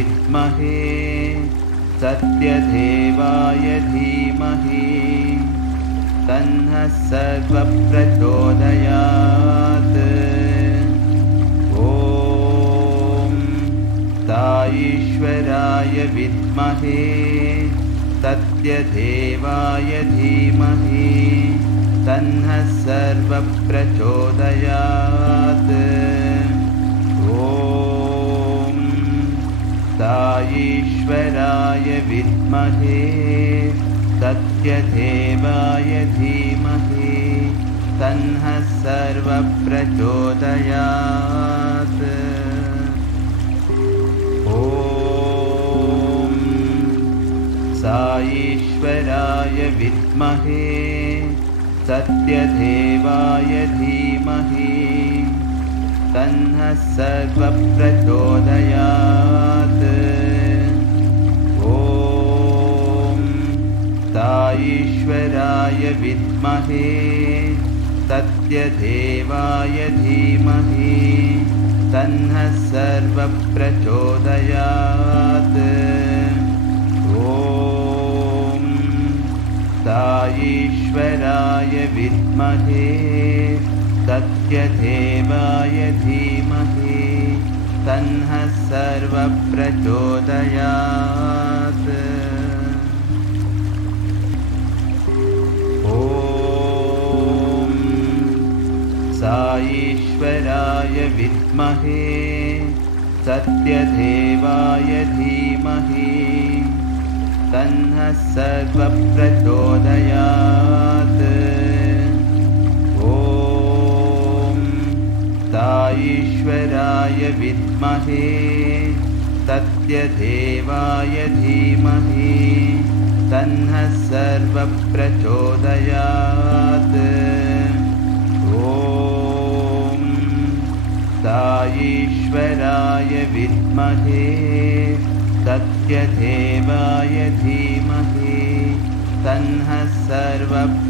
विद्महे सत्यदेवाय धीमहि तन्नः सर्वप्रचोदयात्। ॐ साईश्वराय विद्महे सत्यदेवाय धीमहि तन्नः सर्वप्रचोदयात्। ॐ साईश्वराय विद्महे सत्यदेवाय धीमहि तन्नः सर्वप्रचोदयात्। ॐ साईश्वराय विद्महे सत्यदेवाय धीमहि तन्नः सर्वप्रचोदयात्। ॐ साईश्वराय विद्महे सत्यदेवाय धीमहि तन्नः सर्वप्रचोदयात्। ॐ साईश्वराय विद्महे सत्यदेवाय धीमहि तन्नः सर्वप्रचोदयात्। ॐ साईश्वराय विद्महे सत्यदेवाय धीमहि तन्नः सर्वप्रचोदयात्। ॐ साईश्वराय विद्महे सत्यदेवाय धीमहि तन्नः सर्वप्रचोदयात्। ॐ साईश्वराय विद्महे सत्यदेवाय धीमहि तन्नः सर्वप्रचोदयात्।